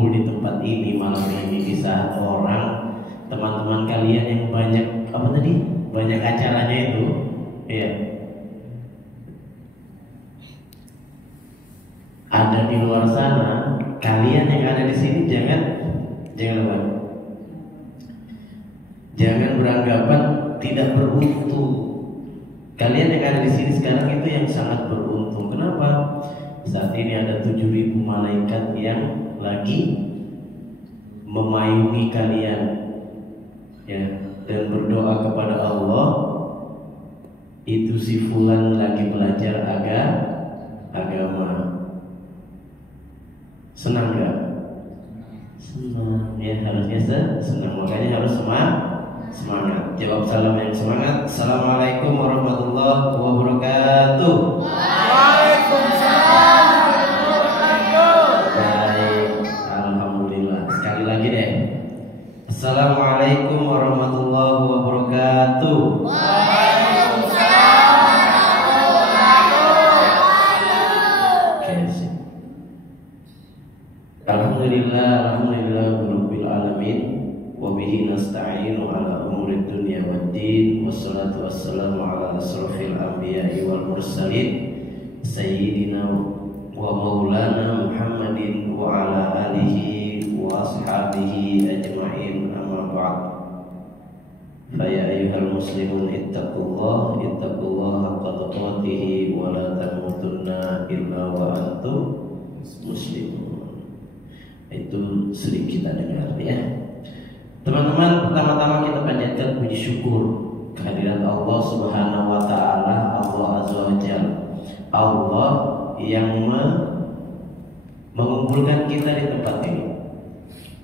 berkumpul di tempat ini malam ini di saat orang teman-teman kalian yang banyak apa tadi? Banyak acaranya itu, ya. Ada di luar sana, kalian yang ada di sini jangan apa? Jangan beranggapan tidak beruntung. Kalian yang ada di sini sekarang itu yang sangat beruntung. Kenapa? Saat ini ada 7.000 malaikat yang lagi memayungi kalian, ya, dan berdoa kepada Allah. Itu si fulan lagi belajar agama. Senang gak? Senang, ya harusnya senang. Makanya harus semangat. Jawab salam yang semangat. Assalamualaikum warahmatullahi wabarakatuh. Waalaikumsalam warahmatullahi wabarakatuh. Baik, alhamdulillah. Sekali lagi deh. Assalamualaikum warahmatullahi wabarakatuh. Waalaikumsalam warahmatullahi wabarakatuh. Oke, sip. Alhamdulillah rabbil alamin. Wabihi nasta'inu ala umurid dunya waddin. Wassalatu wassalamu ala asrafil anbiya'i wal mursalin Sayyidina wa maulana Muhammadin wa ala alihi wa ashabihi ajma'in, amma ba'd. Faya ayyuhal muslimun ittaqullah haqqa tuqatih wa la tamutunna illa wa antum muslimun. Itu sering kita dengar, ya. Teman-teman, pertama-tama kita panjatkan puji syukur kehadiran Allah Subhanahu wa taala, Allah Azza wa Jalla. Allah yang mengumpulkan kita di tempat ini.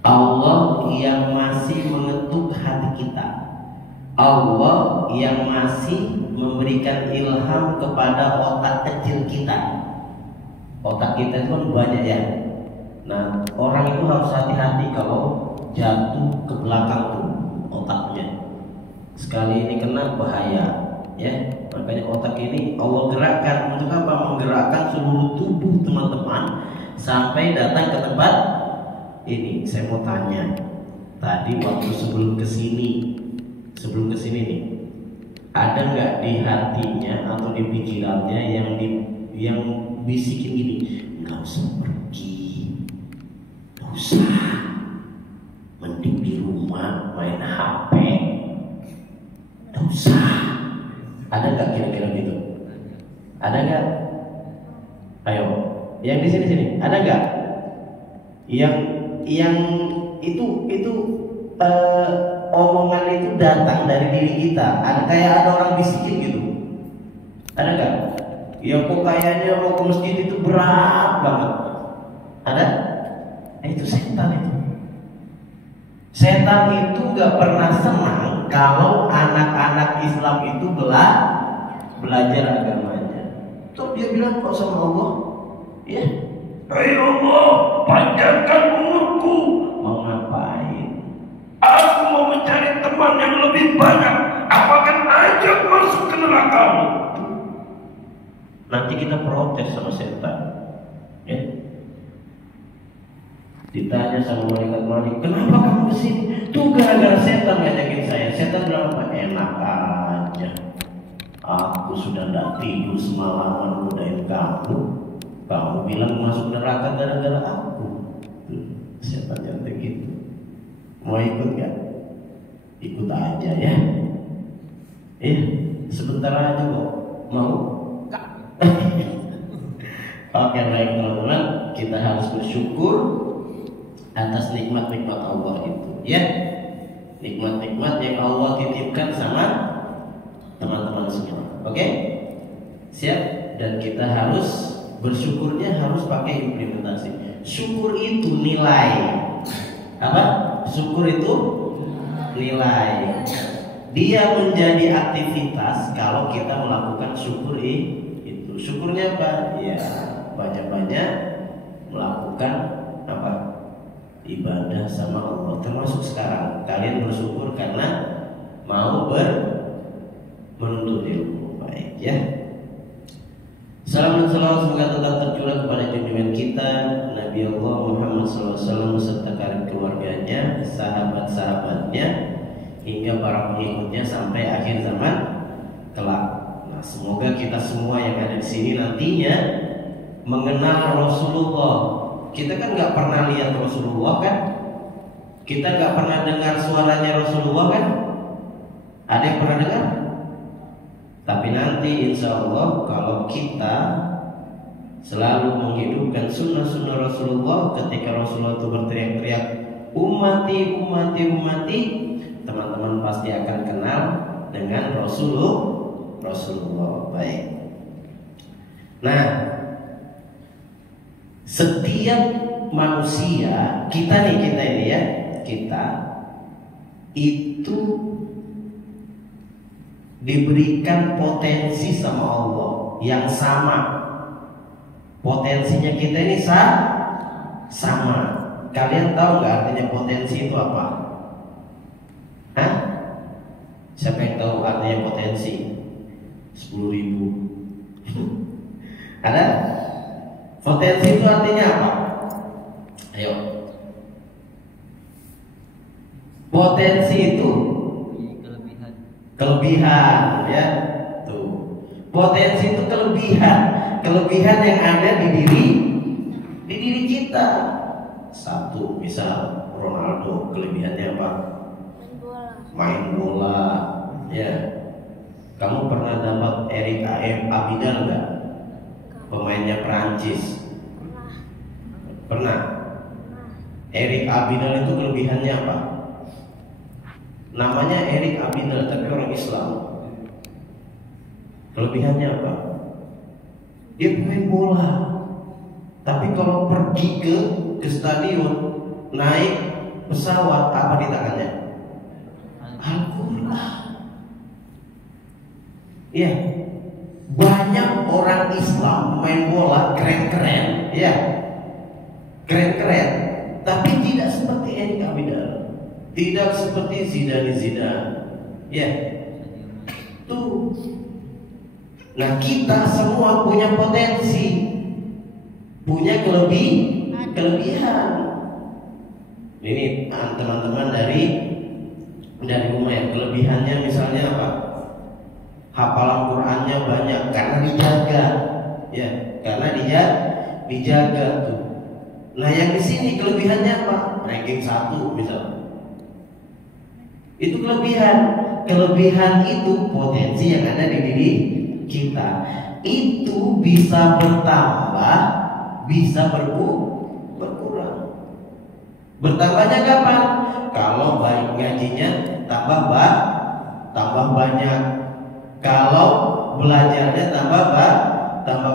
Allah yang masih mengetuk hati kita. Allah yang masih memberikan ilham kepada otak kecil kita. Otak kita itu kan banyak, ya. Nah, orang itu harus hati-hati kalau jatuh ke belakang tuh otaknya. Sekali ini kena bahaya, ya. Makanya otak ini Allah gerakkan untuk apa? Menggerakkan seluruh tubuh teman-teman sampai datang ke tempat ini. Saya mau tanya, tadi waktu sebelum kesini nih, ada nggak di hatinya atau di pikirannya yang bisikin gini, nggak usah pergi, nggak usah, mending di rumah main HP, nggak usah. Ada nggak kira-kira gitu? Ada nggak? Ayo, yang di sini ada nggak? Yang itu omongan itu datang dari diri kita. Ada kayak ada orang bisikin gitu. Ada nggak? Ya kok kayaknya mau ke masjid itu berat banget. Ada? Itu setan itu. Setan itu gak pernah senang kalau anak-anak Islam itu belajar agamanya. Terus dia bilang kok sama Allah, ya, hai Allah, panjangkan umurku. Mau ngapain? Aku mau mencari teman yang lebih banyak. Aku akan ajak masuk ke neraka. Nanti kita protes sama setan, ya. Ditanya sama malaikat, kenapa kamu kesini? Tuh gara-gara setan ngajakin saya. Setan bilang apa? Enak aja, aku sudah tidak tidur semalaman godain kamu. Kamu bilang masuk neraka gara-gara aku. Setan yang begitu. Mau ikut gak? Ikut aja, ya. Sebentar aja kok. Mau? Oke, baik teman-teman, kita harus bersyukur atas nikmat-nikmat Allah itu, ya. Nikmat-nikmat yang Allah titipkan sama teman-teman semua. Oke? Siap? Dan kita harus bersyukurnya harus pakai implementasi. Syukur itu nilai. Apa? Syukur itu nilai. Dia menjadi aktivitas kalau kita melakukan syukur itu. Syukurnya apa? Ya, banyak-banyak melakukan apa? Ibadah sama Allah. Termasuk sekarang kalian bersyukur karena mau menuntut ilmu. Baik, ya. Salam dan salawat semoga tetap tercurah kepada junjungan kita Nabi Allah Muhammad SAW hingga para pengikutnya sampai akhir zaman kelak. Nah, semoga kita semua yang ada di sini nantinya mengenal Rasulullah. Kita kan nggak pernah lihat Rasulullah kan? Kita nggak pernah dengar suaranya Rasulullah kan? Ada yang pernah dengar? Tapi nanti insya Allah kalau kita selalu menghidupkan sunnah-sunnah Rasulullah, ketika Rasulullah itu berteriak-teriak ummati, ummati, ummati, teman-teman pasti akan kenal dengan Rasulullah. Baik. Nah, setiap manusia kita ini ya, kita itu diberikan potensi sama Allah yang sama. Potensinya kita ini sama. Kalian tahu nggak artinya potensi itu apa? Hah? Siapa yang tahu artinya potensi? 10.000. Ada? Potensi itu artinya apa? Ayo. Potensi itu kelebihan ya. Tuh. Potensi itu kelebihan yang ada di diri kita. Satu, misal Ronaldo, kelebihannya apa? Main bola. Ya. Kamu pernah dapat Eric Abidal nggak? Pemainnya Perancis. Pernah. Eric Abidal itu kelebihannya apa? Namanya Eric Abidal tapi orang Islam. Kelebihannya apa? Dia main bola. Tapi kalau pergi ke stadion, naik pesawat, apa di tangannya? Al-Quran. Ya, banyak orang Islam main bola keren-keren, ya, keren-keren. Tapi tidak seperti Eric Abidal, tidak seperti Zidane, ya. Tuh. Nah, kita semua punya potensi, punya kelebihan. Ini teman-teman dari rumah ya, kelebihannya misalnya apa? Hafalan Qurannya banyak karena dijaga, ya, karena dijaga tuh. Nah, yang di sini kelebihannya apa? Ranking 1 misalnya. Itu kelebihan. Kelebihan itu potensi yang ada di diri kita. Itu bisa bertambah, bisa berkurang. Bertambahnya kapan? Kalau baik ngajinya tambah banyak. Kalau belajarnya tambah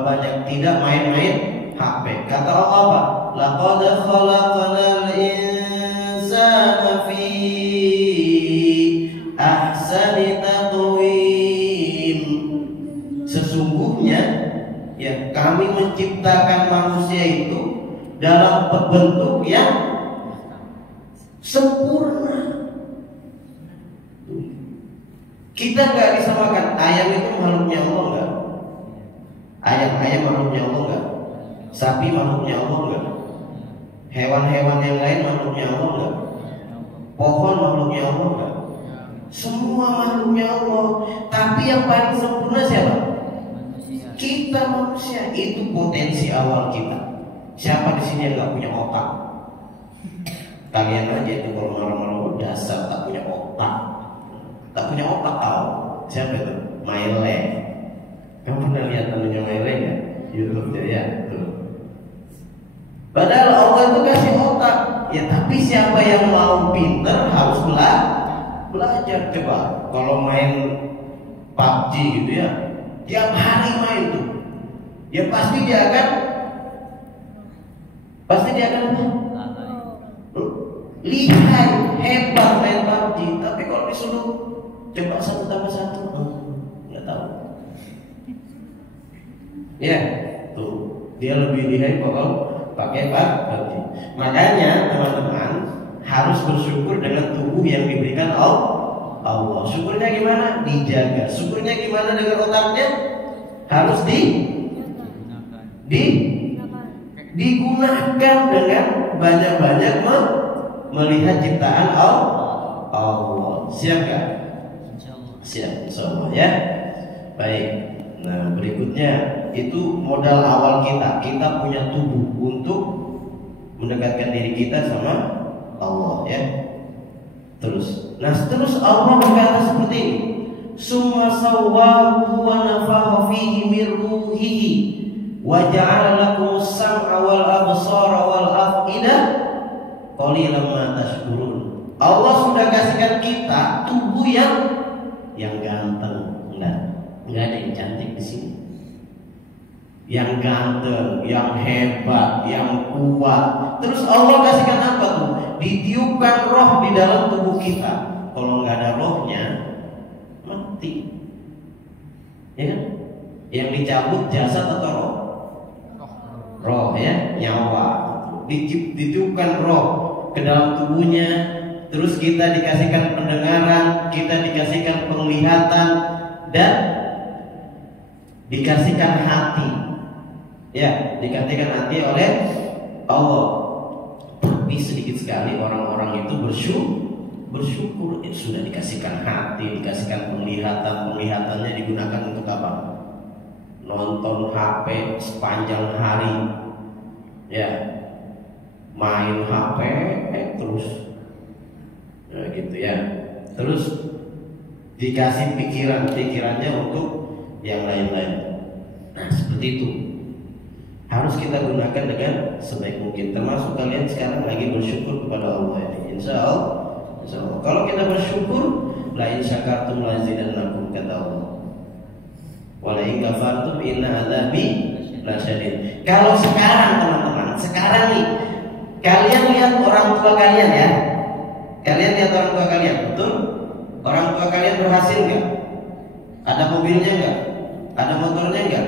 banyak, tidak main-main HP. Kata Allah apa? Laqad khalaqnal insana fi ahsani taqwim. Sesungguhnya ya, kami menciptakan manusia itu dalam bentuk yang sempurna. Kita nggak disamakan. Ayam itu makhluknya Allah nggak? Ayam makhluknya Allah nggak? Sapi makhluknya Allah nggak? Hewan-hewan yang lain makhluknya Allah nggak? Pohon makhluknya Allah nggak? Semua makhluknya Allah. Tapi yang paling sempurna siapa? Kita manusia. Itu potensi awal kita. Siapa di sini yang nggak punya otak? Kalian aja itu kalau marah-marah dasar tak punya otak. Tak punya otak tahu. Siapa itu? Maile. Kamu pernah lihat namanya Maile nggak? YouTube ya. Tuh. Padahal Allah itu kasih otak. Ya tapi siapa yang mau pinter harus belajar. Coba kalau main PUBG gitu ya, tiap hari main tuh, ya pasti dia akan lihai, hebat main PUBG. Tapi kalau disuruh coba 1+1, nggak tahu. Ya, tuh dia lebih lihai kalau pakai PUBG. Makanya teman-teman harus bersyukur dengan tubuh yang diberikan Allah. Syukurnya gimana? Dijaga. Syukurnya gimana dengan otaknya? Harus digunakan dengan banyak-banyak melihat ciptaan Allah. Siap gak? Siap, insyaallah ya. Baik. Nah, berikutnya itu modal awal kita. Kita punya tubuh untuk mendekatkan diri kita sama Allah ya. Terus Allah berkata seperti ini. Summa sawwahu wa nafakha fihi min ruhihi wa ja'ala lakum as-sam'a wal absara wal af'idah qalilan ma tashkurun. Allah sudah kasihkan kita tubuh yang ganteng. Enggak ada yang cantik di sini. Yang ganteng, yang hebat, yang kuat. Terus Allah kasihkan apa tuh? Ditiupkan roh di dalam tubuh kita. Kalau nggak ada rohnya, mati. Ya kan? Yang dicabut jasad atau roh? Roh ya, nyawa. Ditiupkan roh ke dalam tubuhnya. Terus kita dikasihkan pendengaran, kita dikasihkan penglihatan, dan dikasihkan hati. Ya, dikasihkan hati oleh Allah. Tapi sedikit sekali orang-orang itu bersyukur. Sudah dikasihkan hati, dikasihkan penglihatan. Penglihatannya digunakan untuk apa? Nonton HP sepanjang hari. Ya, main HP terus. Nah, gitu ya. Terus dikasih pikirannya untuk yang lain-lain. Nah, seperti itu. Harus kita gunakan dengan sebaik mungkin. Termasuk kalian sekarang lagi bersyukur kepada Allah ini. Insya Allah. Kalau kita bersyukur, la in syakartum la azidannakum, kata Allah. Wa la in kafartum inna adzabi lasyadid. Kalau sekarang teman-teman, sekarang nih kalian lihat orang tua kalian ya. Kalian lihat orang tua kalian, betul? Orang tua kalian berhasil nggak? Ada mobilnya nggak? Ada motornya nggak?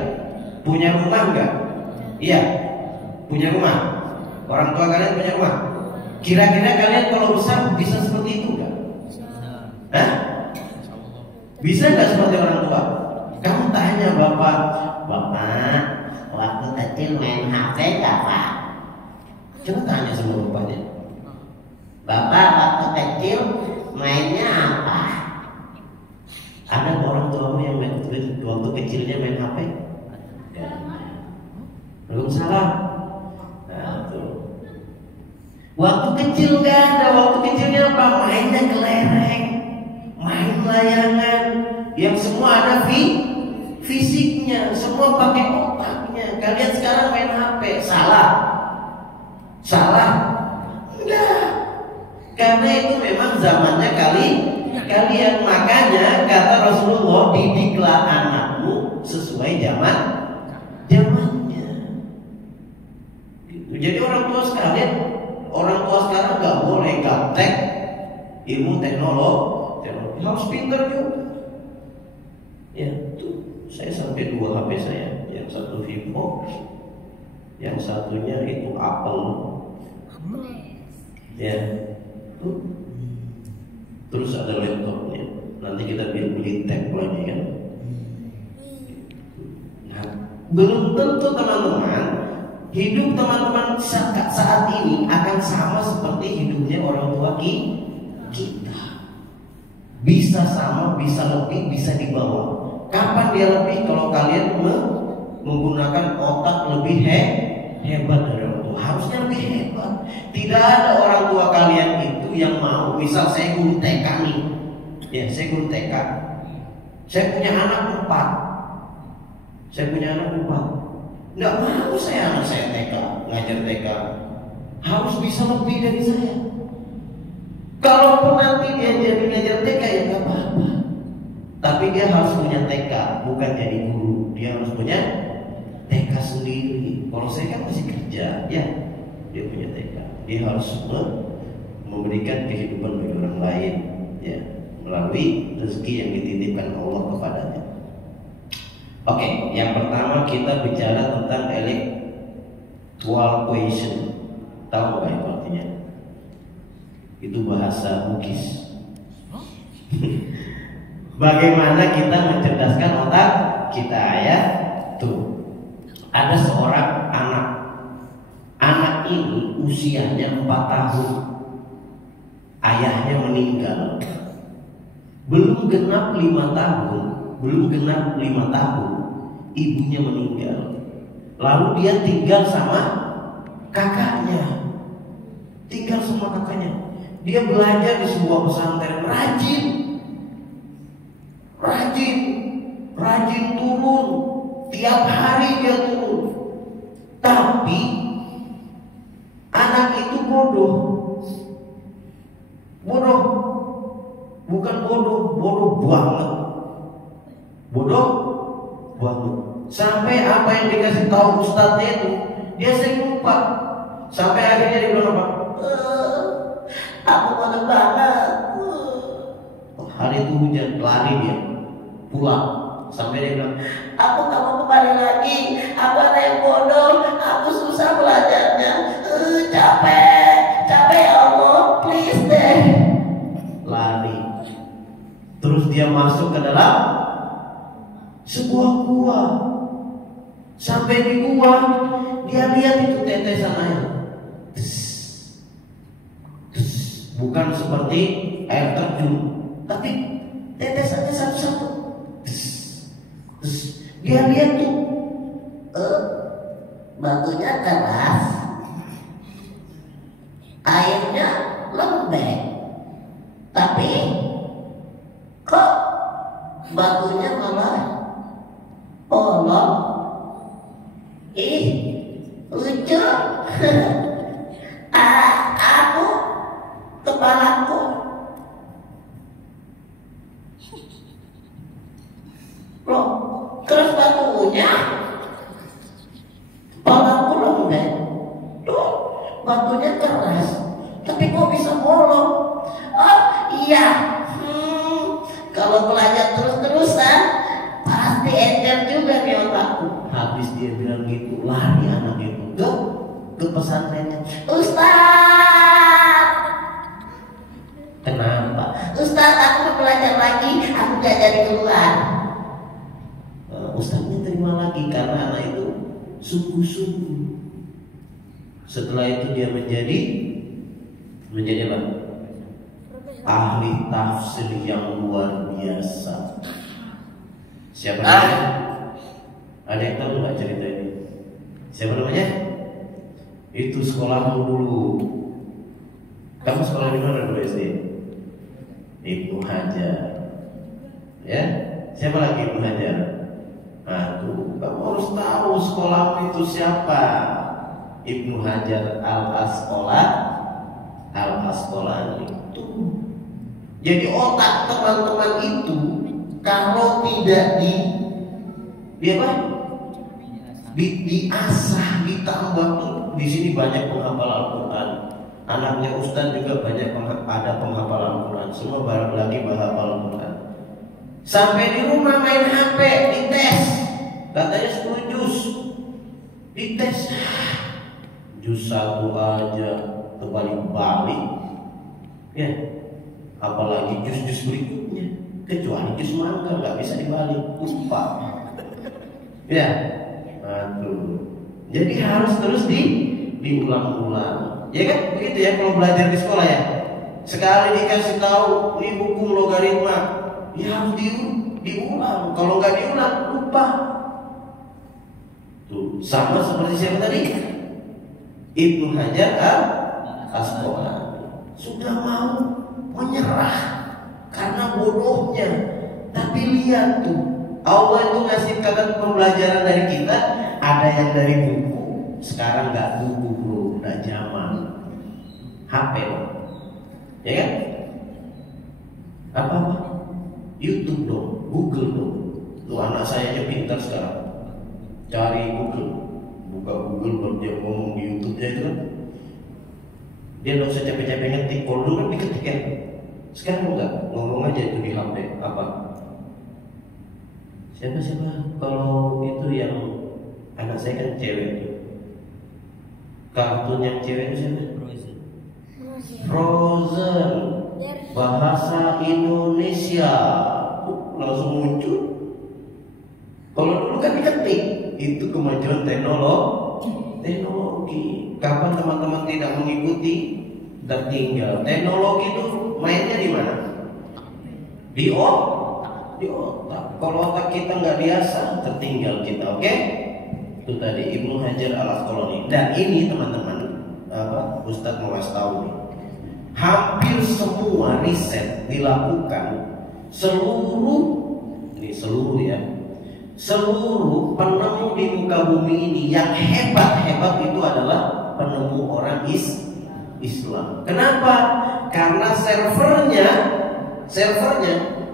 Punya rumah nggak? Iya, punya rumah. Orang tua kalian punya rumah. Kira-kira kalian kalau besar bisa seperti itu nggak? Hah? Bisa nggak seperti orang tua? Kamu tanya bapak, waktu kecil main HP nggak pak? Coba tanya sama bapaknya. Bapak waktu kecil mainnya apa? Ada orang tuamu yang waktu kecilnya main HP? Belum salah. Nah, tuh. Waktu kecil nggak ada. Waktu kecilnya apa? Mainnya kelereng, main layangan, yang semua ada fisiknya, semua pakai otaknya. Kalian sekarang main HP, salah? Enggak. Karena itu memang zamannya kalian. Makanya kata Rasulullah, didiklah anakmu sesuai zamannya. Jadi orang tua sekarang nggak boleh gaptek ilmu teknologi, harus pintar juga. Ya tuh, saya sampai 2 HP saya, yang satu Vivo, yang satunya itu Apple. Ya, tuh. Terus ada laptopnya. Nanti kita beli tab lagi kan. Nah, belum tentu teman-teman hidup teman-teman saat ini akan sama seperti hidupnya orang tua kita. Bisa sama, bisa lebih, bisa di bawah. Kapan dia lebih? Kalau kalian menggunakan otak lebih hebat dari orang tua. Harusnya lebih hebat. Tidak ada orang tua kalian itu yang mau. Misal saya guru TK nih. Ya, saya guru TK. Saya punya anak 4. Nggak mau anak saya TK, ngajar TK. Harus bisa lebih dari saya. Kalaupun nanti dia jadi ngajar TK ya nggak apa-apa. Tapi dia harus punya TK, bukan jadi guru. Dia harus punya TK sendiri. Kalau saya kan masih kerja, ya dia punya TK. Dia harus memberikan kehidupan bagi orang lain, ya, melalui rezeki yang dititipkan Allah kepadanya. Oke, yang pertama kita bicara tentang electoral question. Tahu nggak itu artinya? Itu bahasa Bugis. Bagaimana kita mencerdaskan otak kita ya? Tuh, ada seorang anak ini usianya 4 tahun. ayahnya meninggal. Belum genap 5 tahun, ibunya meninggal. Lalu dia tinggal sama kakaknya. Dia belajar di sebuah pesantren, rajin turun. Tiap hari dia turun. Tapi anak itu bodoh. Bukan bodoh banget. Sampai apa yang dikasih tahu ustadznya itu dia sering lupa. Sampai akhirnya dia bilang apa? Aku bodoh banget. Hari itu hujan, lari dia pulang. Sampai dia bilang, aku tak mau kembali lagi. Aku anak yang bodoh. Aku susah belajarnya. Capek ya Allah, please deh. Lari. Terus dia masuk ke dalam sebuah gua. Sampai di gua, dia lihat itu tetesan air. Bukan seperti air terjun, tapi tetesannya satu-satu. Dia lihat tuh, batunya keras, airnya lembek, tapi kok batunya malah bolong. Lucu. Aku kepalaku loh, keras batunya, kepalaku lembek. Tuh, batunya keras, tapi kok bisa bolong? Oh iya, kalau belajar terus-terusan pasti encer juga nih otakku. Habis dia bilang gitu, lari anak itu ke pesantrennya. Ustaz, kenapa? Ustaz, aku mau belajar lagi, aku gak jadi keluar. Ustaznya terima lagi karena anak itu sungguh-sungguh. Setelah itu dia menjadi apa? Ahli tafsir yang luar biasa. Siapa namanya? Ada yang tahu nggak cerita ini? Siapa namanya? Itu sekolahmu dulu. Kamu sekolah di mana dulu SD? Ibnu Hajar. Ya? Siapa lagi Ibnu Hajar? Aduh, kamu harus tahu sekolahmu itu siapa? Ibnu Hajar Al-Asqalani itu. Jadi otak teman-teman itu kalau tidak diasah, ditambah tuh. Di sini banyak penghafal Al-Quran. Anaknya Ustaz juga banyak ada penghafal Al-Quran. Semua barang lagi menghafal Al-Quran. Sampai di rumah main HP, dites. Katanya 10 juz. Dites. Juz 1 aja terbalik-balik. Ya. Apalagi juz-juz berikutnya. Kecuali juz mangga nggak bisa dibalik. Lupa. Ya. Aduh. Jadi harus terus diulang-ulang. Ya kan? Begitu ya kalau belajar di sekolah ya. Sekali dikasih tahu ini hukum logaritma, ya harus diulang. Kalau nggak diulang, lupa. Tuh, sama seperti siapa tadi? Ibnu Hajar Al-Asqalani. Sudah mau menyerah karena bodohnya. Tapi lihat tuh, Allah itu ngasih kata pembelajaran dari kita. Ada yang dari buku. Sekarang nggak buku bro, udah zaman HP dong. Ya kan? Apa? YouTube dong, Google dong. Tuh anak saya aja pintar sekarang. Cari Google, buka Google buat dia ngomong di YouTube-nya itu kan. Dia nggak usah capek-capek ngetik, kalau dulu kan diketik ya. Sekarang enggak, ngomong aja itu di HP. Apa? Siapa kalau itu yang anak saya kan cewek itu. Kartun yang cewek itu siapa? Frozen. Bahasa Indonesia langsung muncul. Kalau dulu kan diketik. Itu kemajuan teknologi. Kapan teman-teman tidak mengikuti tertinggal. Teknologi itu mainnya di mana? Di otak. Kalau otak kita nggak biasa, tertinggal kita. Oke? Itu tadi Ibnu Hajar Al-Asqalani. Dan ini teman-teman, Ustadz mau kasih tahu nih. Hampir semua riset dilakukan seluruh penemu di muka bumi ini yang hebat itu adalah penemu orang Islam. Kenapa? Karena servernya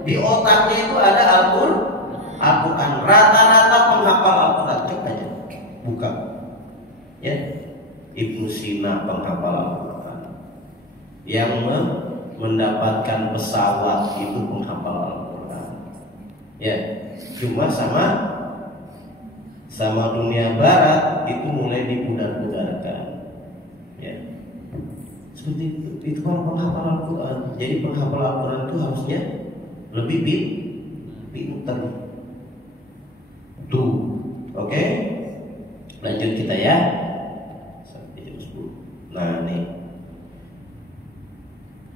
di otaknya itu ada Al-Quran. Rata-rata penghafal Al-Quran. Coba aja buka, ya. Ibnu Sina penghafal Al-Quran. Yang mendapatkan pesawat itu penghafal Al-Quran. Ya, cuma sama dunia barat itu mulai dipudar-pudarkan. Ya, seperti itu. Itu kan penghafal Al-Quran. Jadi penghafal Al-Quran itu harusnya lebih pintar. Tuh, oke? Lanjut kita ya. Sampai jam 10. Nah, nih.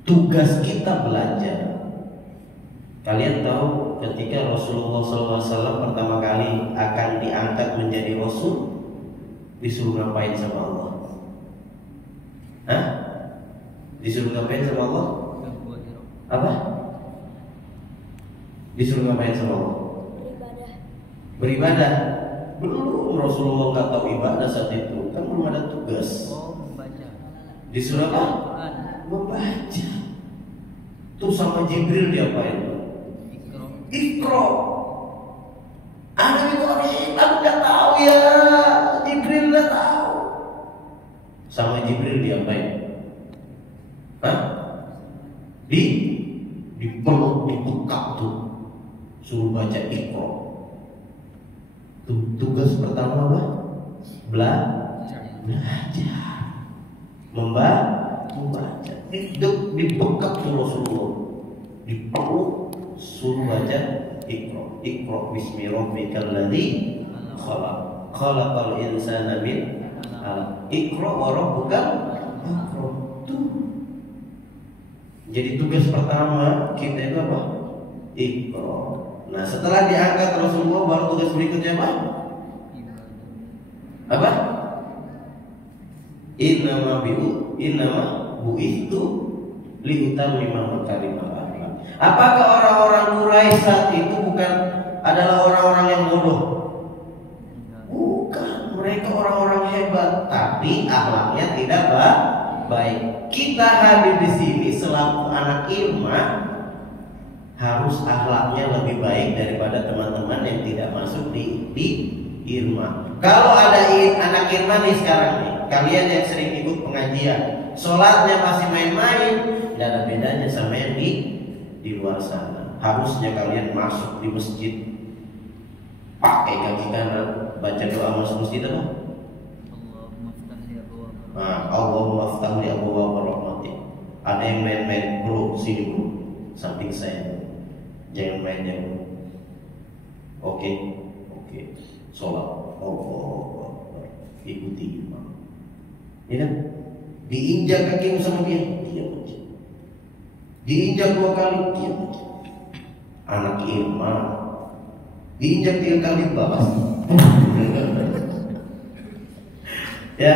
Tugas kita belajar. Kalian tahu ketika Rasulullah SAW pertama kali akan diangkat menjadi Rasul, disuruh ngapain sama Allah? Hah? Disuruh ngapain sama Allah? Apa? Disuruh ngapain sama Allah? Beribadah. Belum, Rasulullah nggak tahu ibadah saat itu, kan belum ada tugas. Disuruh apa? Membaca. Tuh sama Jibril diapain? Iqra. Anak Ibrahim, aku nggak tahu ya. Jibril nggak tahu. Sama Jibril diapain? Hah? Dipeluk, dibekap tuh. Suruh baca Iqra. Tuh, tugas pertama apa? Belajar. Membaca. Dibekap tuh Rasulullah. Dipeluk, suruh baca Iqra bismi rabbikal ladzi khalaq. Khalaqal insana min 'alaq. Iqra wa rabbukal akram. Tuh. Jadi tugas pertama kita itu apa? Iqra. Nah, setelah diangkat Rasulullah, baru tugas berikutnya apa? Apa? Innama bu'ithu liutammima makarimal akhlaq. Apakah orang-orang Quraisy saat itu bukan adalah orang-orang yang bodoh? Bukan, mereka orang-orang hebat, tapi akhlaknya tidak baik. Kita hadir di sini selaku anak Irma harus akhlaknya lebih baik daripada teman-teman yang tidak masuk di Irma. Kalau ada anak Irma nih sekarang nih, kalian yang sering ikut pengajian, sholatnya masih main-main, tidak ada bedanya sama yang di luar sana. Harusnya kalian masuk di masjid pakai kaki kanan, baca doa masuk masjid apa? Allahumma aftah li abwaab rahmatik. Ada yang main-main, bro, sini bro, samping saya. Jangan main jauh. Oke. Sholat. Ikuti imam. Ya kan? Diinjak kaki sama dia baca. Diinjak 2 kali, dia baca. Anak Irma diinjak 3 kali balas. Ya.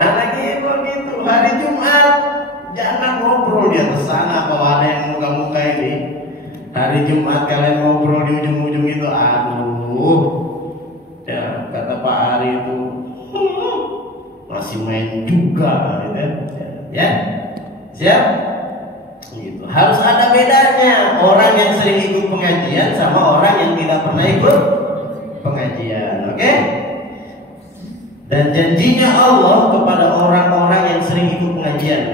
Anak Irma gitu, hari Jumat jangan ngobrol di atas sana. Kalau ada yang muka-muka ini hari Jumat kalian ngobrol di ujung-ujung itu, ya kata Pak Ari itu masih main juga, gitu. Ya, siap? Gitu. Harus ada bedanya orang yang sering ikut pengajian sama orang yang tidak pernah ikut pengajian, oke? Dan janjinya Allah kepada orang-orang yang sering ikut pengajian.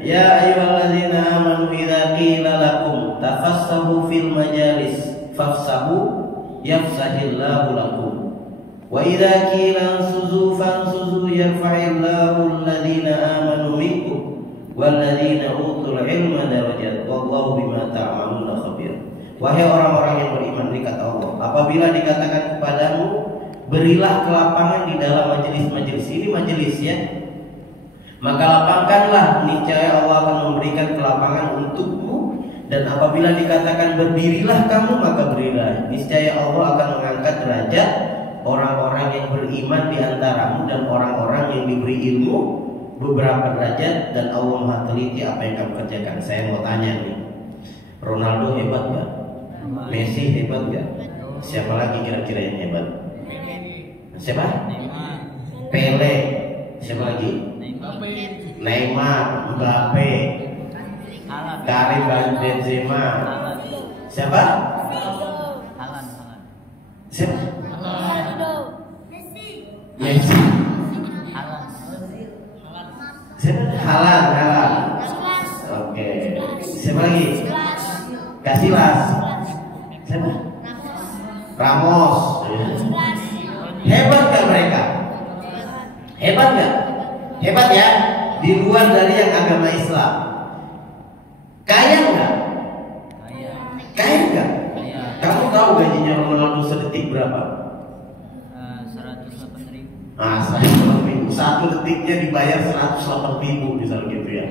Ya ayyuhalladzina amanu idza qila lakum tafassahu fil majalis fafsahu yafsahillahu lakum wa idza qila ansuzu fansuzu yarfa'illahu alladzina amanu minkum walladzina utul ilma darajat wallahu bima ta'maluna khabir. Wahai orang-orang yang beriman, kata Allah, apabila dikatakan kepadamu berilah kelapangan di dalam majelis-majelis, ini majelis ya, Maka lapangkanlah, niscaya Allah akan memberikan kelapangan untukmu. Dan apabila dikatakan berdirilah kamu, maka berdirilah. Niscaya Allah akan mengangkat derajat orang-orang yang beriman di antaramu dan orang-orang yang diberi ilmu beberapa derajat. Dan Allah Maha teliti apa yang kamu kerjakan. Saya mau tanya nih, Ronaldo hebat gak? Messi hebat gak? Siapa lagi kira-kira yang hebat? Siapa? Pele. Siapa lagi? Neymar, Mbappe, Karim Benzema. Siapa? Siapa? Messi. Siapa? Haaland. Oke. Siapa lagi? Casillas. Siapa? Ramos. Hebat gak mereka? Hebat gak? Hebat ya? Di luar dari yang agama Islam. Kaya nggak? Kaya nggak? Kamu tahu gajinya Ronaldo sedetik berapa? 108.000. 108.000. Satu detiknya dibayar 108.000 misal gitu ya.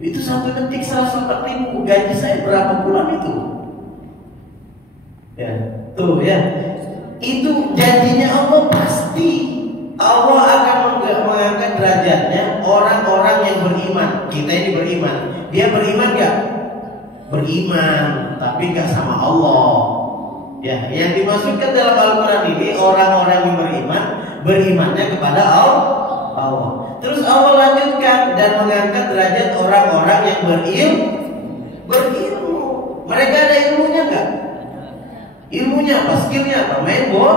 Itu satu detik 108.000. Gaji saya berapa bulan itu? Ya, tuh ya. Itu janjinya Allah pasti. Allah akan mengangkat derajatnya orang-orang yang beriman. Kita ini beriman. Dia beriman gak? Beriman, tapi gak sama Allah. Ya, yang dimaksudkan dalam Al-Quran ini orang-orang yang beriman, berimannya kepada Allah. Terus Allah lanjutkan dan mengangkat derajat orang-orang yang berilmu. Mereka ada ilmunya gak? Ilmunya apa? Skillnya apa? Main bola?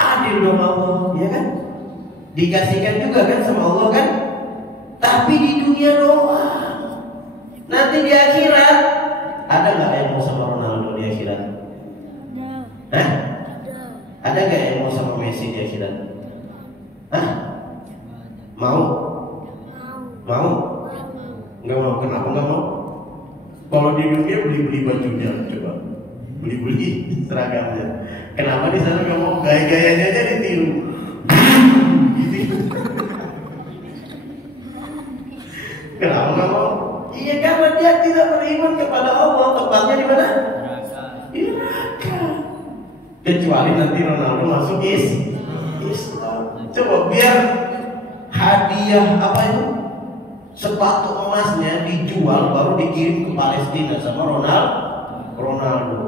Adil dong Allah, ya kan? Dikasihkan juga kan sama Allah kan? Tapi di dunia doang. Nanti di akhirat ada nggak yang mau sama Ronaldo di akhirat? Hah? Ada nggak yang mau sama Messi di akhirat? Hah? Mau? Mau? Nggak mau. Kenapa nggak mau? Kalau di dunia beli bajunya, coba beli seragamnya. Kenapa di sana nggak mau? Gaya-gayanya aja ditiru. Gitu. Kenapa nggak mau? Iya, karena dia tidak beriman kepada Allah. Tempatnya di mana? Di neraka. Kecuali nanti Ronaldo masuk Islam. Coba biar hadiah apa itu? Sepatu emasnya dijual baru dikirim ke Palestina sama Ronaldo.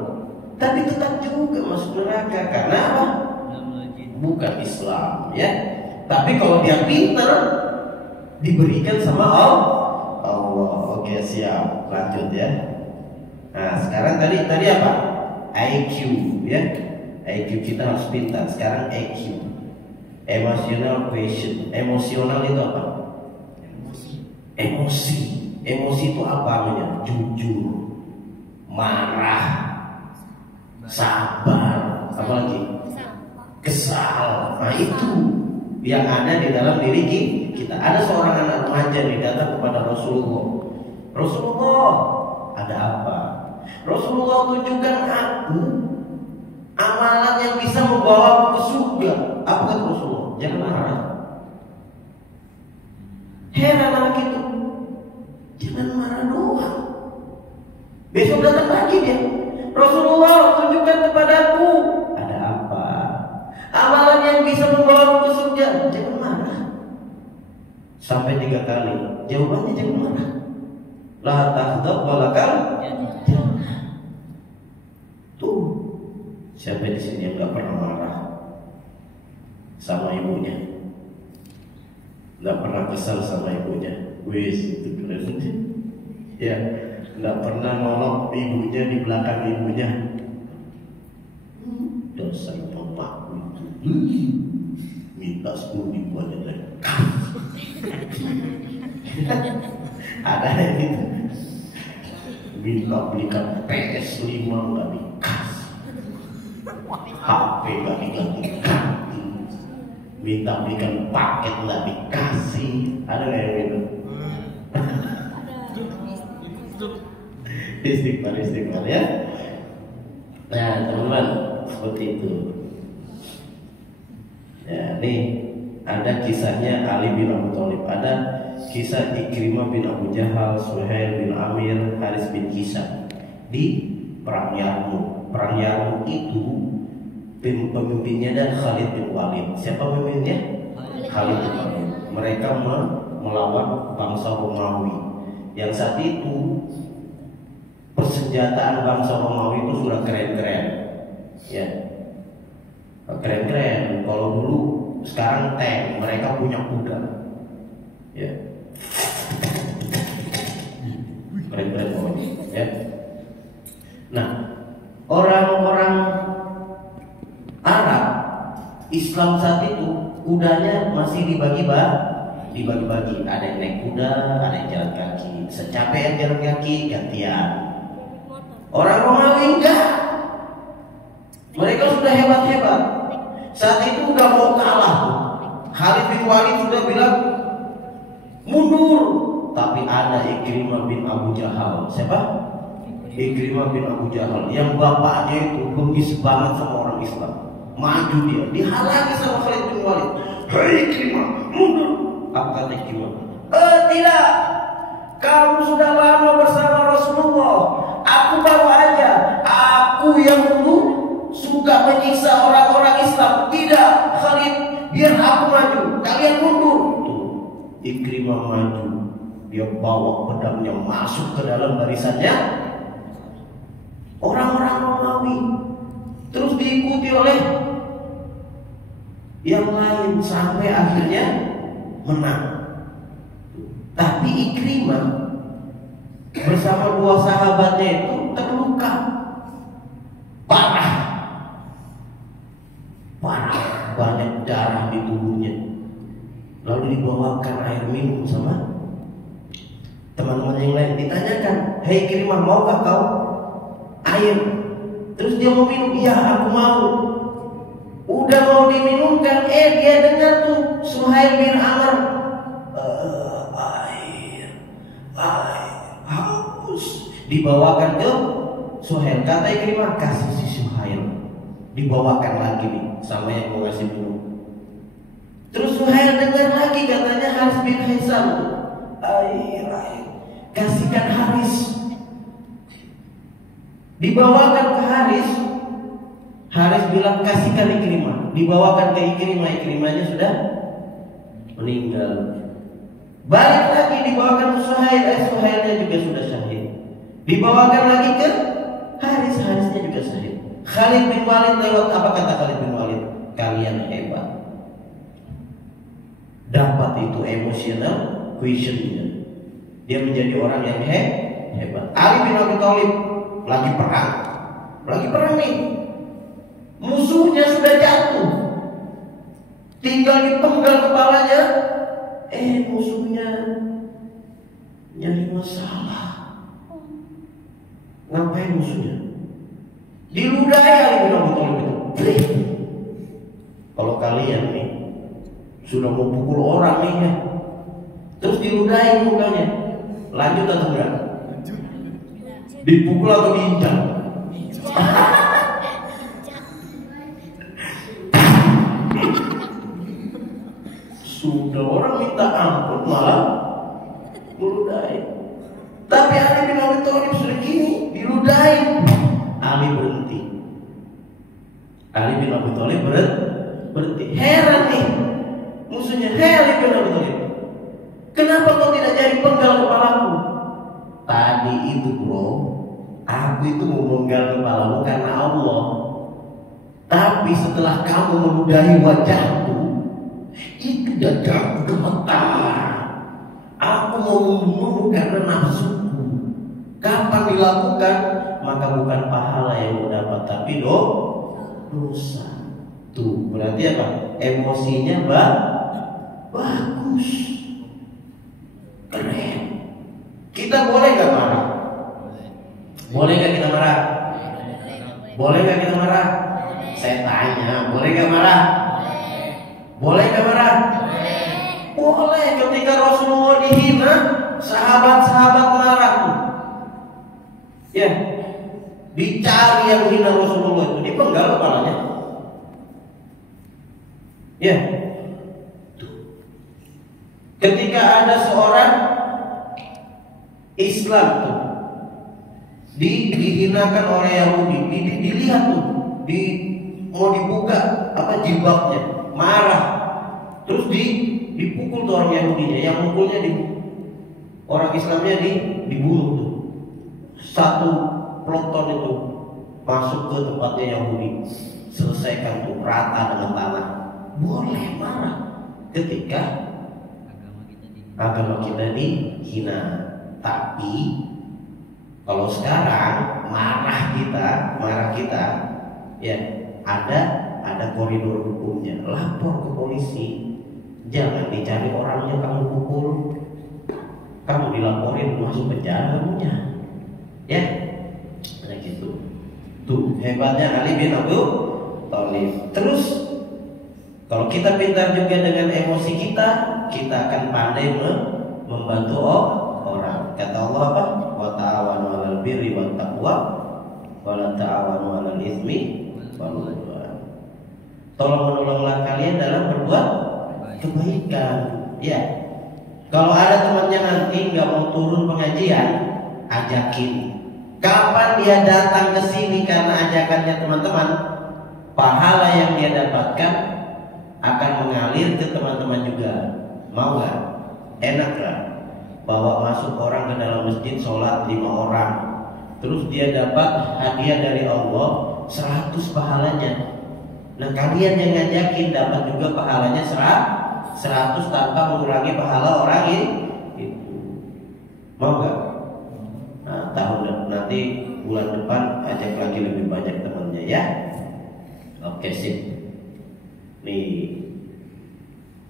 Tapi tetap juga masuk neraka. Karena apa? Bukan Islam, ya. Tapi kalau dia pintar, diberikan sama Allah. Oke, siap. Lanjut ya. Nah, sekarang tadi apa? IQ, ya. IQ kita harus pintar. Sekarang EQ, emotional quotient. Emosional itu apa? Emosi. Emosi itu apa namanya? Jujur, marah, sabar, apa lagi? Kesal. Nah, itu yang ada di dalam diri kita. Ada seorang anak remaja nih datang kepada Rasulullah, ada apa? Rasulullah, tunjukkan aku amalan yang bisa membawa ke surga. Apa kata Rasulullah? Jangan marah. Heran anak itu, jangan marah doang. Besok datang lagi dia, Rasulullah, tunjukkan kepadaku. Ada apa? Amalan yang bisa membawa ke surga. Jangan marah. Sampai 3 kali. Jawabannya jangan marah. La tahdab walakal. Tuh, siapa di sini yang nggak pernah marah sama ibunya? Nggak pernah kesal sama ibunya? Wis, itu keren. Ya, nggak pernah nolong ibunya di belakang ibunya. Dosa mama minta 10.000 aja deh. Ada yang gitu. Minta belikan PS5 nggak dikasih, HP nggak digantikan, minta belikan paket nggak dikasih. Ada nggak yang gitu? Istighfar ya. Nah, teman-teman, seperti itu. Ya, nih ada kisahnya Ali bin Abi Thalib, ada kisah Ikrimah bin Abu Jahal, Suhail bin Amir, Haris bin Hisam di perang Yarmuk. Perang Yarmuk itu pemimpinnya dan Khalid bin Walid. Siapa pemimpinnya? Khalid bin Walid. Mereka melawan bangsa Romawi. Yang saat itu persenjataan bangsa Romawi itu sudah keren-keren, ya, keren-keren. Kalau dulu, sekarang tank, mereka punya kuda, ya, keren-keren pokoknya, ya. Nah, orang-orang Arab Islam saat itu kudanya masih dibagi-bagi. Ada yang naik kuda, ada yang jalan kaki. Secapek yang jalan kaki gantian. Orang Romawi enggak. Mereka sudah hebat-hebat. Saat itu udah mau kalah. Khalid bin Walid sudah bilang mundur. Tapi ada Ikrimah bin Abu Jahal. Siapa? Ikrimah bin Abu Jahal. Yang bapaknya itu bengis banget sama orang Islam. Maju dia, dihalangi sama Khalid bin Walid. Hei Ikrimah, mundur. Apa kata Ikrimah? Tidak. Kamu sudah lama bersama Rasulullah. Aku baru aja. Aku yang dulu suka menyiksa orang-orang Islam. Tidak, Khalid, biar aku maju. Kalian mundur. Tuh, Ikrimah maju. Dia bawa pedangnya masuk ke dalam barisannya orang-orang Romawi. Terus diikuti oleh yang lain sampai akhirnya menang. Tapi Ikrimah bersama dua sahabatnya itu terluka parah, banyak darah di tubuhnya. Lalu dibawakan air minum sama teman-teman yang lain. Ditanyakan, hei Ikrimah, maukah kau air? Terus dia mau minum, iya aku mau. Udah mau diminumkan, dia dengar tuh Suhail bin Amr, air, haus. Dibawakan ke Suhail. Kata Ikrimah, kasih si Suhail. Dibawakan lagi nih sama yang mau ngasih minum. Terus Suhail dengar lagi, katanya Haris bin Hisam, air, kasihkan Haris. Dibawakan ke Haris. Haris bilang kasihkan Ikrimah. Dibawakan ke Ikrimah. Ikrimahnya sudah meninggal. Balik lagi dibawakan ke Suhail. Suhailnya juga sudah syahid. Dibawakan lagi ke Haris. Harisnya juga syahid. Khalid bin Walid lewat. Apa kata Khalid bin Walid? Kalian hebat. Dapat itu emotional questionnya. Dia menjadi orang yang hebat. Ali bin Abi Thalib lagi perang nih. Musuhnya sudah jatuh, tinggal dipenggal kepalanya. Musuhnya nyari masalah. Ngapain musuhnya? Diludahi Ali bin Abi Thalib itu. Kalau kalian nih sudah mau pukul orang nih ya, terus diludahi mukanya, lanjut atau enggak? Dipukul atau diinjak? Sudah orang minta ampun malah meludahi. Tapi Ali bin Abi Thalib sudah gini, diludahi. Ali berhenti. Ali bin Abi Thalib berhenti. Heran nih musuhnya. Ali bin Abi Thalib, kenapa kau tidak jadi penggal kepalaku? Tadi itu bro, aku itu mau menggal kepalamu karena Allah. Tapi setelah kamu meludahi wajahku, itu dadaku gemetar. Aku mau membunuh karena nafsuku. Kapan dilakukan, maka bukan pahala yang mendapat, tapi dosa. Tuh berarti apa? Emosinya bagus, keren. Kita boleh gak marah? Boleh gak kita marah? Boleh gak kita marah? Saya tanya, boleh gak marah? Boleh gak marah? Boleh. Ketika Rasulullah dihina, sahabat-sahabat marah. Ya, dicari yang hina Rasulullah itu, dipenggal kepalanya. Ya, tuh. Ketika ada seorang Islam tuh dihinakan oleh Yahudi, dilihat tuh, mau dibuka apa jilbabnya, marah, terus dipukul tuh orang Yahudinya, yang mukulnya orang Islamnya dibunuh tuh. Satu peloton itu masuk ke tempatnya Yahudi, selesaikan tuh, rata dengan tanah. Boleh marah ketika agama kita dihina. Tapi kalau sekarang marah kita ya ada koridor hukumnya. Lapor ke polisi. Jangan dicari orangnya kamu pukul. Kamu dilaporin masuk penjara kamunya. Ya. Nah gitu. Tuh hebatnya Ali bin Abi Thalib. Terus kalau kita pintar juga dengan emosi kita akan pandai membantu orang. Kata Allah apa? Wa ta'awanu 'alal birri wat taqwa wa la ta'awanu 'alal itsmi wal 'udwan. Tolong-menolonglah kalian dalam berbuat kebaikan. Ya. Kalau ada temannya nanti nggak mau turun pengajian, ajakin. Kapan dia datang ke sini karena ajakannya teman-teman, pahala yang dia dapatkan akan mengalir ke teman-teman juga. Mau nggak? Enak nggak? Bawa masuk orang ke dalam masjid, sholat 5 orang, terus dia dapat hadiah dari Allah 100 pahalanya. Nah kalian yang ngajakin dapat juga pahalanya 100 tanpa mengurangi pahala orang itu. Mau nggak? Nah nanti bulan depan ajak lagi lebih banyak temannya ya. Oke sip. Nih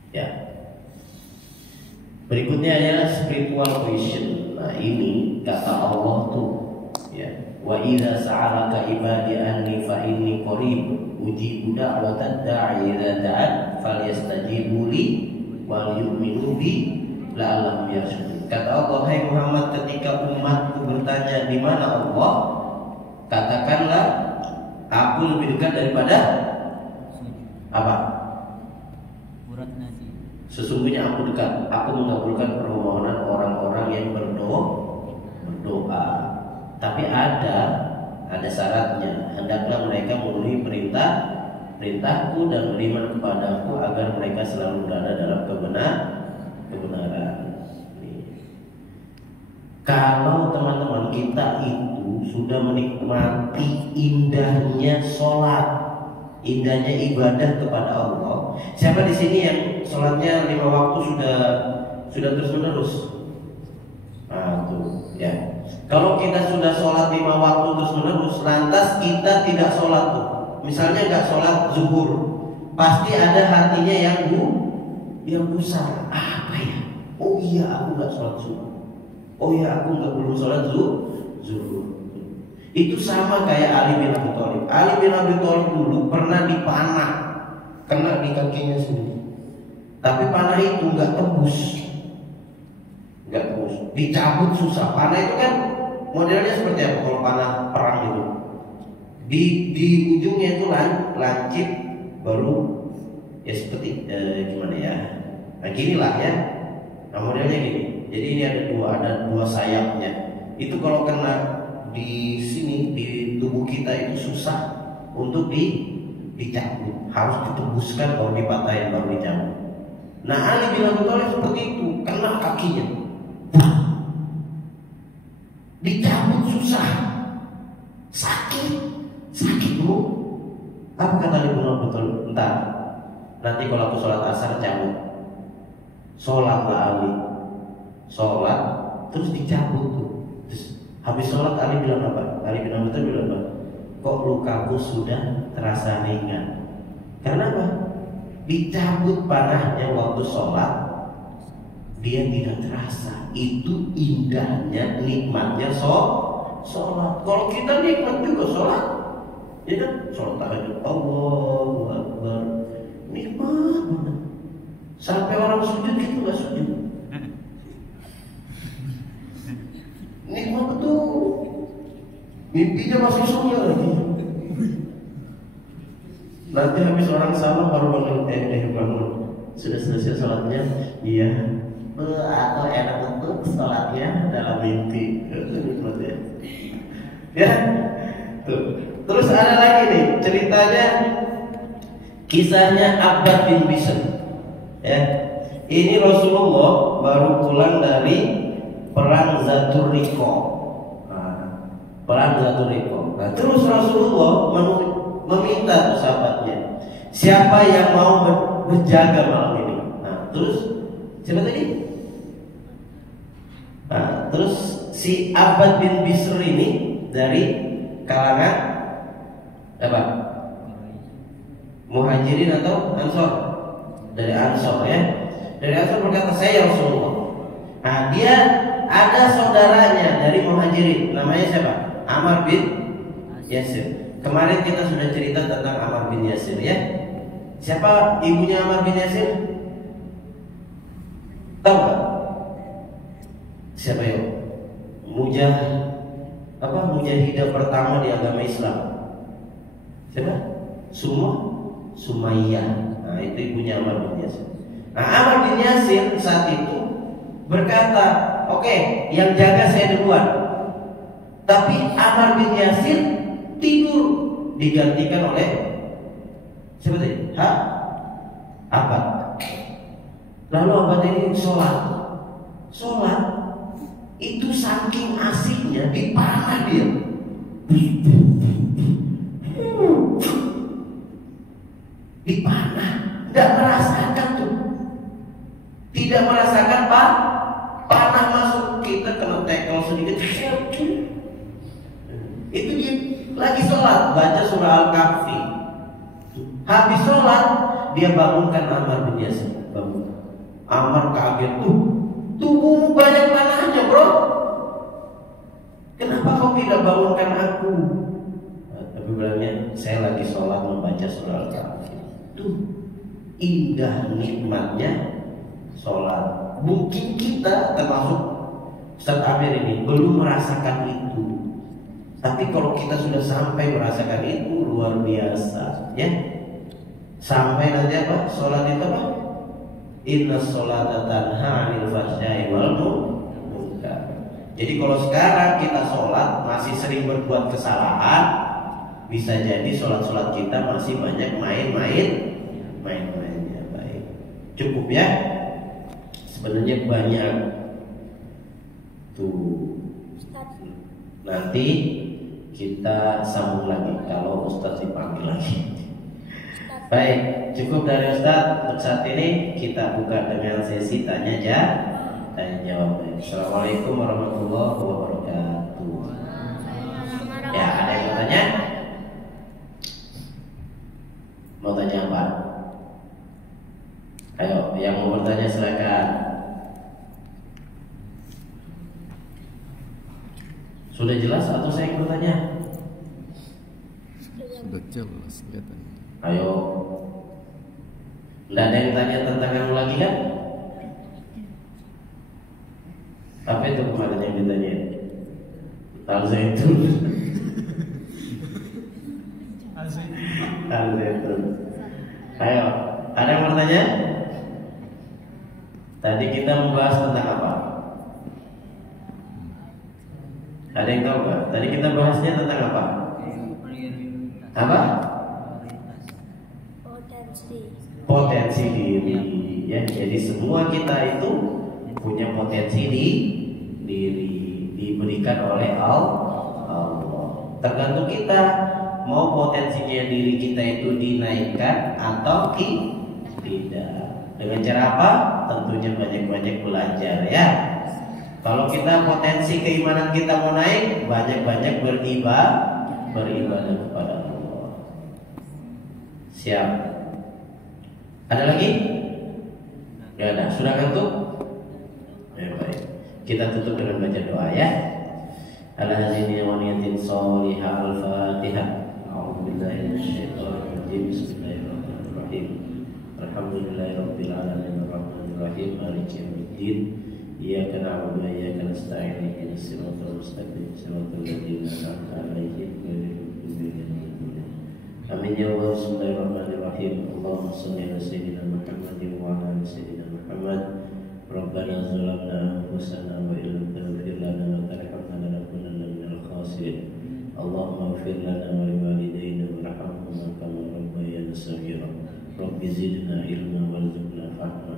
ya. Berikutnya adalah spiritual question. Nah ini kata Allah tuh ya, wa idza sa'alaka ibadi anni fa inni qarib ujibu da'watad da'i idza da'an falyastajibu li wal yu'minu bi la'allahum yarshudun. Kata Allah, hai Muhammad, ketika umatku bertanya di mana Allah, katakanlah aku lebih dekat daripada apa? Sesungguhnya aku dekat, aku mengabulkan permohonan orang-orang yang berdoa. Tapi ada syaratnya. Hendaklah mereka memenuhi perintahku dan beriman kepadaku agar mereka selalu berada dalam kebenaran. Kalau teman-teman kita itu sudah menikmati indahnya sholat, indahnya ibadah kepada Allah. Siapa di sini yang sholatnya 5 waktu sudah terus menerus? Nah tuh ya. Kalau kita sudah sholat 5 waktu terus menerus, lantas kita tidak sholat tuh. Misalnya nggak sholat zuhur, pasti ada hatinya yang gusar. Apa ya? Oh iya aku nggak sholat zuhur. Oh iya aku belum sholat zuhur. Itu sama kayak Ali bin Abi Thalib. Ali bin Abi Thalib dulu pernah dipanah, kena di kakinya sendiri. Tapi panah itu nggak tembus, dicabut susah. Panah itu kan modelnya seperti apa? Kalau panah perang itu, di ujungnya itu lancip, baru ya seperti gimana ya? Nah ginilah ya. Nah modelnya gini. Jadi ini ada dua sayapnya. Itu kalau kena di sini di tubuh kita itu susah untuk dicabut, harus ditembuskan baru dipatahin baru dicabut. Nah Ali bin Abi Thalib seperti itu, kena kakinya, dicabut susah, sakit bu. Apa kata Ali bin Abi Thalib? Entar nanti kalau aku sholat asar cabut, sholat lah Ali, sholat terus dicabut tuh. Habis sholat Ali bilang apa? Ali bin Abi Thalib bilang apa? Kok lukaku sudah terasa ringan? Karena apa? Dicabut panahnya waktu sholat, dia tidak terasa. Itu indahnya, nikmatnya sholat. Kalau kita nikmat juga sholat, ya kan? Sholat tahajud, Allahu Akbar, nikmat banget. Sampai orang sujud kita nggak sujud. Nikmat betul. Mimpinya masih surga lagi. Nanti habis orang salam baru bangun, bangun. Sudah selesai sholatnya? Iya. atau enak untuk sholatnya dalam mimpi. Ya, tuh. Terus ada lagi nih ceritanya, kisahnya Abbad bin Bishr. Ya, ini Rasulullah baru pulang dari perang Zatul Riqa. Perang Zatul Riqa. Nah, terus Rasulullah meminta sahabatnya, siapa yang mau berjaga malam ini? Nah, terus siapa tadi? Nah, terus si Abbad bin Bishr ini dari kalangan apa? Muhajirin atau Ansor? Dari Ansor ya. Dari Ansor berkata, saya Rasulullah. Nah, dia ada saudaranya dari Muhajirin, namanya siapa? Ammar bin Yasir. Kemarin kita sudah cerita tentang Ammar bin Yasir ya. Siapa ibunya Ammar bin Yasir? Tahu nggak? Siapa ya? Mujahidah pertama di agama Islam. Siapa? Sumayyah. Nah, itu ibunya Ammar bin Yasir. Nah, Ammar bin Yasir saat itu berkata, oke, yang jaga saya duluan. Tapi Ammar bin Yasir tidur, digantikan oleh siapa tadi? Abbad. Lalu Abbad ini sholat itu saking asiknya dipanah dia. Dipanah, tidak merasakan tuh, tidak merasakan panah masuk, kita kena tekel sedikit. Itu dia lagi sholat, baca surah Al-Kahfi. Habis sholat, dia bangunkan Ammar bin Yasir. Ammar kaget, tubuhmu banyak panahnya bro, kenapa kau tidak bangunkan aku? Tapi bilangnya, saya lagi sholat membaca surah Al-Kahfi. Tuh indah nikmatnya sholat. Mungkin kita termasuk Ustaz Amir ini belum merasakan itu. Tapi kalau kita sudah sampai merasakan itu luar biasa, ya. Sampai nanti apa? Sholat itu apa? Inna sholata tanha 'anil fahsya'i wal munkar. Jadi kalau sekarang kita sholat masih sering berbuat kesalahan, bisa jadi sholat kita masih banyak main-mainnya. Baik, cukup ya. Sebenarnya banyak tuh. Nanti kita sambung lagi kalau Ustaz dipanggil lagi. Baik, cukup dari Ustaz untuk saat ini. Kita buka dengan sesi tanya jawab. Assalamualaikum warahmatullahi wabarakatuh. Ya, ada yang mau tanya? Mau tanya apa? Ayo, yang mau bertanya silakan. Sudah jelas atau saya yang bertanya? Sudah jelas kelihatan. Ayo. Tidak ada yang tanya tentang yang lagi kan? Apa itu kemarin yang ditanya? Al-Zaitun. Al-Zaitun. Ayo, ada yang bertanya? Tadi kita membahas tentang apa? Ada yang tahu nggak? Tadi kita bahasnya tentang apa? Apa? Potensi diri. Ya, jadi semua kita itu punya potensi diri diberikan oleh Allah. Tergantung kita mau potensinya diri kita itu dinaikkan atau tidak. Dengan cara apa? Tentunya banyak-banyak belajar ya. Kalau kita potensi keimanan kita mau naik, banyak-banyak beribadah kepada Allah. Siap? Ada lagi? Gak ada. Sudah ngantuk? Ya, baik. Kita tutup dengan baca doa ya. Al-hazini wa niyatin salihah al-fatihah. A'udzubillahi minasyaitonir rajim. Bismillahirrahmanirrahim. Alhamdulillahirabbil alamin arrahmanir rahim maliki yaumiddin. Iyyaka na'budu wa iyyaka nasta'in ihdinas siratal mustaqim siratal ladzina an'amta 'alaihim ghairil maghdubi 'alaihim. Amin ya Allah. Bismillahirrahmanirrahim. Allahumma shalli ala sayyidina Muhammadin wa ala ali sayyidina Muhammad. ربنا ظلمنا أنفسنا وإن لم تغفر لنا وترحمنا لنكونن من الخاسرين اللهم اغفر لنا ولوالدينا وارحمهما كما ربيانا صغيرا رب زدنا علما وارزقنا فهما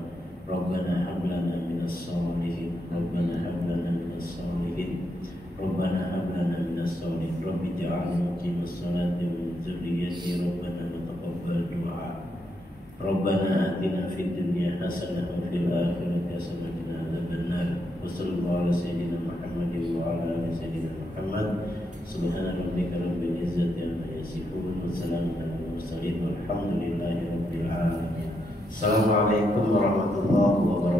ربنا هب لنا من الصالحين ربنا هب لنا من الصالحين ربنا هب لنا من الصالحين رب اجعلنا مقيم الصلاة من ذريتي ربنا وتقبل دعاء ربنا آتنا في الدنيا حسنة وفي الآخرة حسنة وقنا عذاب النار وصلى الله على سيدنا محمد وعلى آل سيدنا محمد سبحان ربك رب العزة عما يصفون وسلام على المرسلين والحمد لله رب العالمين. Assalamualaikum warahmatullahi wabarakatuh.